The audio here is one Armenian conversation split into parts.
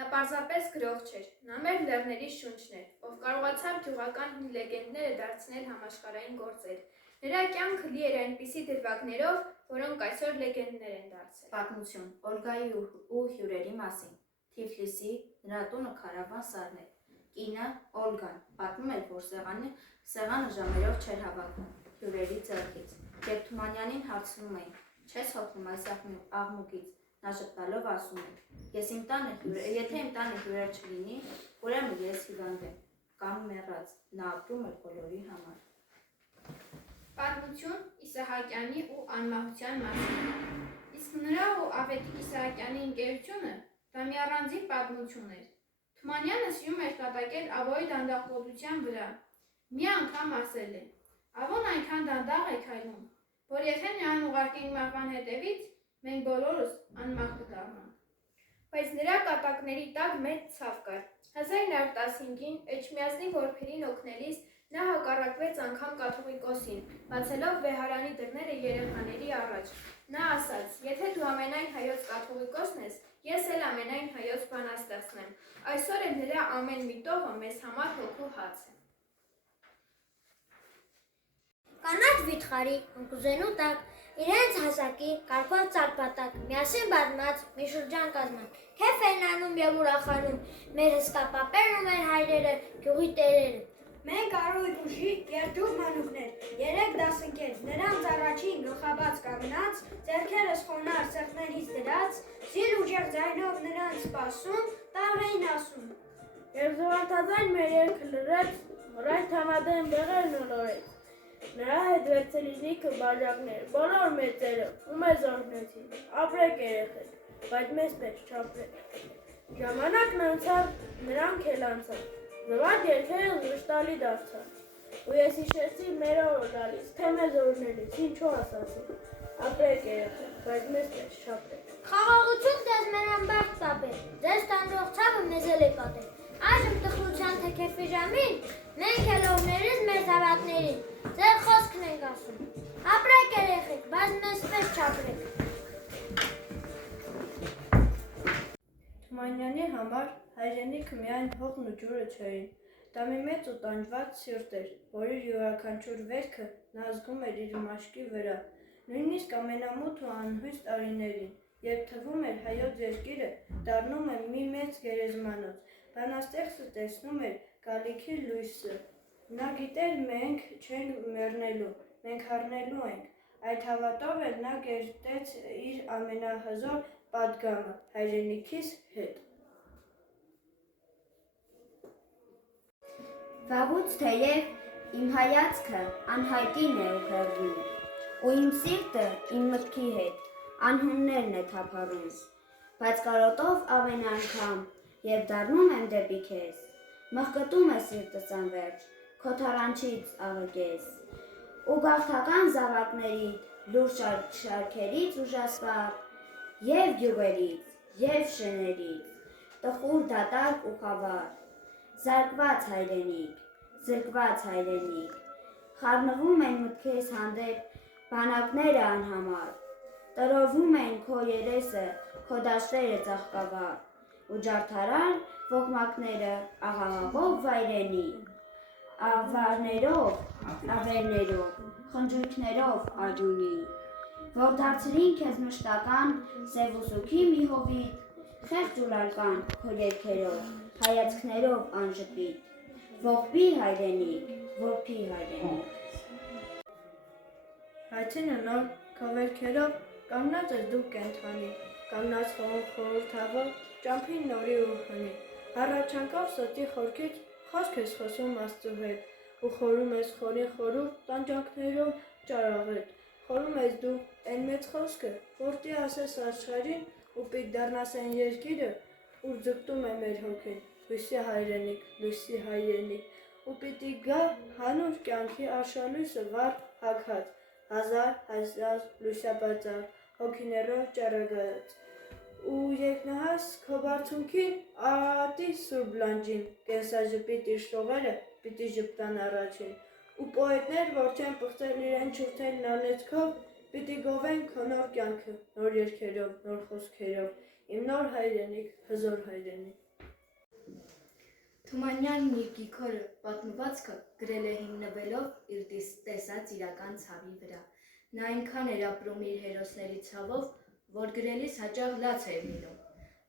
Նա պարզապես գրող չէր, նա մեր լեռների շունչն էր, ով կարողացավ գյուղական հին լեգենդները դարձնել համաշխարհային գործեր։ Նրա կյանքը լի էր այնպիսի դրվագներով, որոնք այսօր լեգենդներ են դարձել։ Պատմություն Օլգայի ու հյուրերի մասին։ Թիֆլիսի, նրա տունը քարավան սարն էր։ Կինը Օլգան պատմում էր, որ սեղանը ժամերով չէր հավաքում հյուրերի ձեռքից։ Երբ Թումանյանին հարցնում էին, չես հոգնում այս աղմուկից, նա ժպտալով ասում էր, եթե իմ տանը հյուրեր չլինի, ուրեմն ես հիվանդ եմ կամ մեռած, նա ապրում է բոլորի համար։ Պատմություն Իսահակյանի ու անմահության մասին։ Իսկ նրա ու Ավետիք Իսահակյանի ընկերությունը դա մի առանձին պատմություն էր։ Թումանյանը սիրում էր կատակել Ավոյի դանդաղկոտության վրա։ Մի անգամ ասել է. Ավոն այնքան դանդաղ է քայլում, որ եթե նրան ուղարկենք մահվան հետևից, մենք բոլորս անմահ կդառնանք։ Բայց նրա կատակների տակ մեծ ցավ կար։ 1915-ին Էջմիածնի որբերին օգնելիս նա հակառակվեց անգամ կաթողիկոսին, բացելով վեհարանի դռները երեխաների առաջ։ Նա ասաց. եթե դու ամենայն հայոց կաթողիկոսն ես, ես էլ ամենայն հայոց բանաստեղծն եմ։ Այսօր էլ նրա ամեն մի տողը մեզ համար հոգու հաց է։ Կանաչ վիթխարի ընկուզենու տակ, իրենց հասակի կարգով ծալպատակ, միասին բազմած մի շրջան կազման, քեֆ են անում և ուրախանում, մեր հսկա պապերն ու մեր հայրերը, գյուղի տերերը։ Մենք Արույր ուժի երջուկ մանուկներ, 3 դասընկեր, նրանց առաջին գլխաբաց կանգնած, ձեռքերս խոնարհ սեղմերից դրած, սիլ ուժեղ ձայնով նրանց սպասում, տաղ էին ասում։ Երբ զվարթազայն մեր երգը լռեց, մռայլ թամադեն բեղերն ոլորեց։ Նրա հետ վերցրինիքը բաժակներ, բոլոր մեծերը, ու մեզ օրհնեցին, ապրեք երեխեք, բայց մեզ պես չապրեք։ Ժամանակն անցավ, նրանք էլ անցան, զվարթ երգերը զրշտալի դարձան, ու ես հիշեցի մեր օրը լալիս, թե մեզ օրհնելիս, ինչու ասացին, ապրեք երեխեք, բայց մեզ պես չապրեք։ Խաղաղություն ձեզ մեր ամբարդ պապեր, ձեզ տանջող ցավը մեզ էլ է պատել։ Այժմ տխրության թե քեֆի ժամին, մենք էլ օրհներիս մեր զավակներին, ձեր խոսքն ենք ասում, ապրեք երեխեք, բայց մեզ պես չապրեք։ Թումանյանի համար հայրենիքը միայն հողն ու ջուրը չէին, դա մի մեծ ու տանջված սիրտ էր, որի յուրաքանչյուր վերքը նա զգում էր իր մաշկի վրա, նույնիսկ ամենամութ ու անհույս տարիներին, երբ թվում էր հայոց երկիրը դառնում է մի մեծ գերեզմանոց, բանաստեղծը տեսնում էր գալիքի լույսը, նա գիտեր մենք չենք մեռնելու, մենք առնելու ենք, այդ հավատով էլ նա կերտեց իր ամենահզոր պատգամը հայրենիքիս հետ։ Վաղուց թեև իմ հայացքը անհայտին է ու հեռվում, ու իմ սիրտը իմ մտքի հետ անհուններն է թափառում, բայց կարոտով ավեն անգամ, երբ դառնում եմ դեպի քեզ, մղկտում է սիրտս անվերջ, քո թառանչից աղեքես, ու գաղթական զավակներիդ, լուր շարքերից ուժասպառ, և գյուղերից, և շներից, տխուր դատարկ ու խավար, զարկված հայրենիք, զրկված հայրենիք, խառնվում են մտքես հանդեպ բանակները անհամար, տրորվում են քո երեսը, քո դաշտերը ծաղկավար, ու ջարդարար ողմակները աղաղաղով վայրենի, ավարներով, ավերներով, խնջույքներով արյունի, որ դարձրին քեզ մշտական սև ուսուքի մի հովիտ, խեղճ ու լալկան քո երգերով, հայացքներով անժպիտ, ողբի հայրենիք, որբի հայրենիք։ Հայցինը նոր քո վերքերով կանգնած ես դու կենթանի, կանգնած խորհրդավոր ճամփին նորի ու հնի, հառաչանքով սրտի խորքից խոսք ես խոսում Աստծու հետ, ու խորում ես խորին խորուրդ տանջանքներով ճարաղետ, խորում ես դու այն մեծ խոսքը, որտի ասես աշխարհին ու պիտի դառնաս այն երկիրը, ուր ձգտում է մեր հոգին, լույսի հայրենիք, ու պիտի գա հանուն կյանքի արշալույսը վառ հագած, հազար լույսաբաձար, հոգիներով ճառագայած, ու երկնահաս քո բարձունքին Արարատի սուրբ լանջին, կենսաժպիտ իր շողերը պիտի ժպտան առաջին, ու պոետներ, որ չեն պղծել իրեն չուրթել անեծքով, պիտի գովեն քո նոր կյանքը, նոր երգերով, նոր խոսքերով, իմ նոր հայրենիք, հզոր հայրենիք։ Թումանյանն իր գիքորը պատմվածքը գրել է հիմնվելով իր տեսած իրական ցավի վրա։ Նա այնքան էր ապրում իր հերոսների ցավով, որ գրելիս հաճախ լաց էր լինում։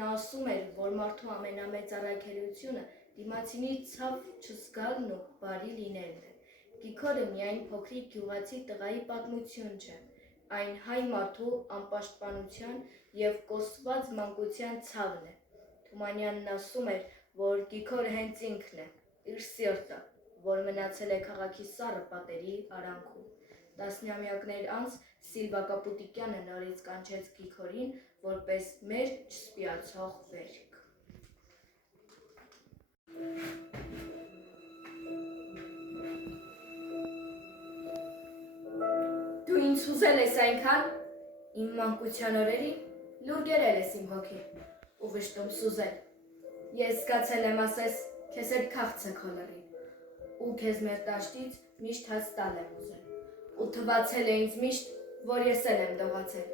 Նա ասում էր, որ մարդու ամենամեծ առաքելությունը դիմացինի ցավ չզգալն ու բարի լինելն է։ Գիքորը միայն փոքրիկ գյուղացի տղայի պատմություն չէ, այն հայ մարդու անպաշտպանության և կոստված մանկության ցավն է։ Թումանյանն ասում էր, որ Գիքորը հենց ինքն է, իր սիրտը, որ մնացել է քաղաքի սառը պատերի արանքում։ Տասնամյակներ անց Սիլվա Կապուտիկյանը նորից կանչեց Գիքորին որպես մեր չսպիացող վերք։ Դու ինձ հուզել ես այնքան, իմ մանկության օրերին լուր գերել ես իմ հոգին ու վշտում սուզել։ Ես զգացել եմ ասես քեզ հետ քաղցը քո լռին ու քեզ մեր դաշտից միշտ հաստալ եմ ուզել ու թվացել է ինձ միշտ, որ ես էլ եմ դողացել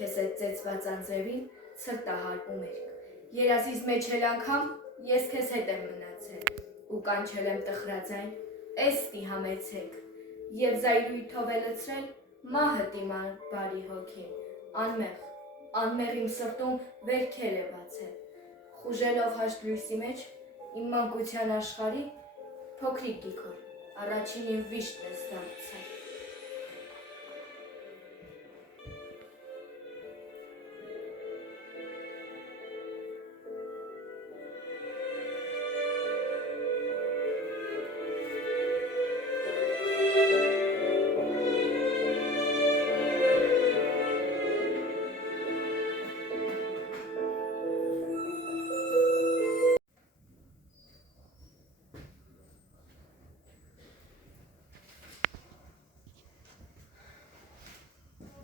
քեզ հետ ծեծված անձրևին ցրտահար ու մերկ։ Երազիս մեջ էլ անգամ ես քեզ հետ եմ մնացել ու կանչել եմ տխրաձայն էստի համեցեք և զայրույթով է լցրել մահդ իմ բարի հոգին, անմեղ իմ սրտում վերքեր է բացել։ Խուժելով հաշտ լույսի մեջ, իմ մանկության աշխարհի փոքրիկ Գիքոր, առաջին իմ վիշտն ես դարձել։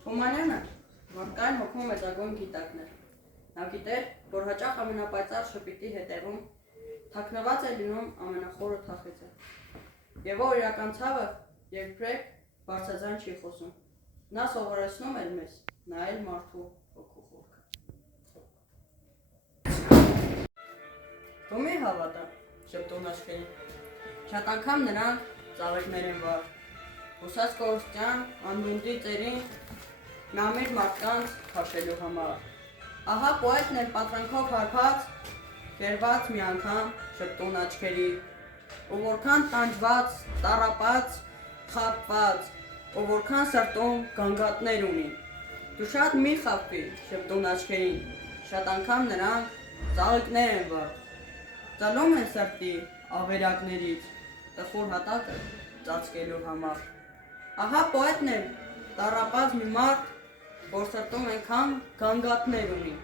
Թումանյանը մարդկային հոգում մեծագույն գիտակն էր։ Նա գիտեր, որ հաճախ ամենապայծառ շպիտի հետևում թաքնված է լինում ամենախորը թախիծը, և որ իրական ցավը երբեք բարձրաձայն չի խոսում։ Նա սովորեցնում էր մեզ նայել մարդու հոգու խորքը։ Դու մի հավատա, շփտուն աչքերին, շատ անգամ նրանք ծաղիկներ են վար, հուսած կորստյան, անդունդի ծերին, մամիր մարդկանց քաշելու համար։ Ահա պոետն էլ պատրանքով հարբած, կերված մի անգամ շփտուն աչքերի, ու որքան տանջված, տառապած, խաբված, ու որքան սրտում գանգատներ ունի։ Դու շատ մի խաբվի շփտուն աչքերին, շատ անգամ նրանք ծաղիկներ են վար, ծլում են սրտի ավերակներից, տխուր հատակը ծածկելու համար։ Ահա պոետն էլ տառապած մի մարդ, որ սրտում այնքան գանգատներ ունի,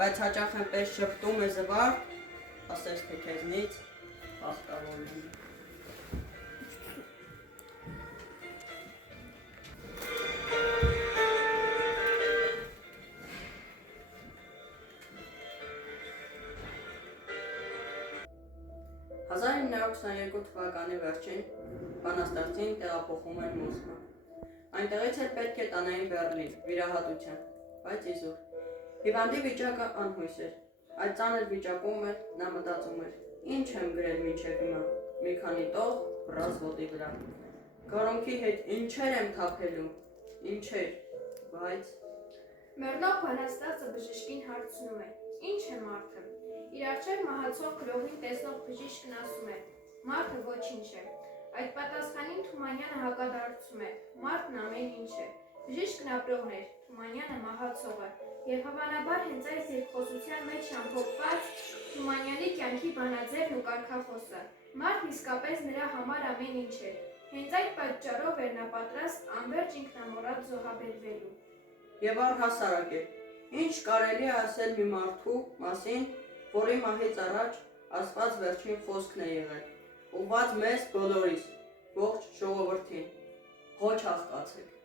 բայց հաճախ այնպես շփտում է զվարթ, ասես թե քեզնից հաղթավոր լինի։ թվականի վերջին բանաստեղծին տեղափոխում են Մոսկվա։ Այնտեղից էլ պետք է տանային Բեռլին վիրահատության, բայց իզուր։ Հիվանդի վիճակը անհույս էր։ Այդ ծանր վիճակում էլ նա մտածում էր. ինչ եմ գրել մինչև հիմա, մի քանի տող բռած ոտի վրա։ Գարունքի հետ ինչեր եմ թափելու, ինչեր, բայց Մեռնող բանաստեղծը բժշկին հարցնում է. ինչ է մարդը։ Իր առջև մահացող գրողին տեսնող բժիշկն ասում է. մարդը ոչինչ է։ Այդ պատասխանին Թումանյանը հակադարձում է. մարդն ամեն ինչ է։ Բժիշկն ապրողն էր, Թումանյանը մահացողը, եւ հավանաբար հենց այս երկխոսության մեջ ամփոփված Թումանյանի կյանքի բանաձևն ու կարգախոսը։ Մարդն իսկապես նրա համար ամեն ինչ էր։ Հենց այդ պատճառով էր նա պատրաստ անverջ ինքնամոռատ զոհաբերվելու։ Եվ առհասարակ է, ինչ կարելի է ասել մի մարդու մասին, որի մահից առաջ ասված վերջին խոսքն է եղել, ուղղված մեզ բոլորիս, ողջ ժողովրդին, ոչ աղքացեք։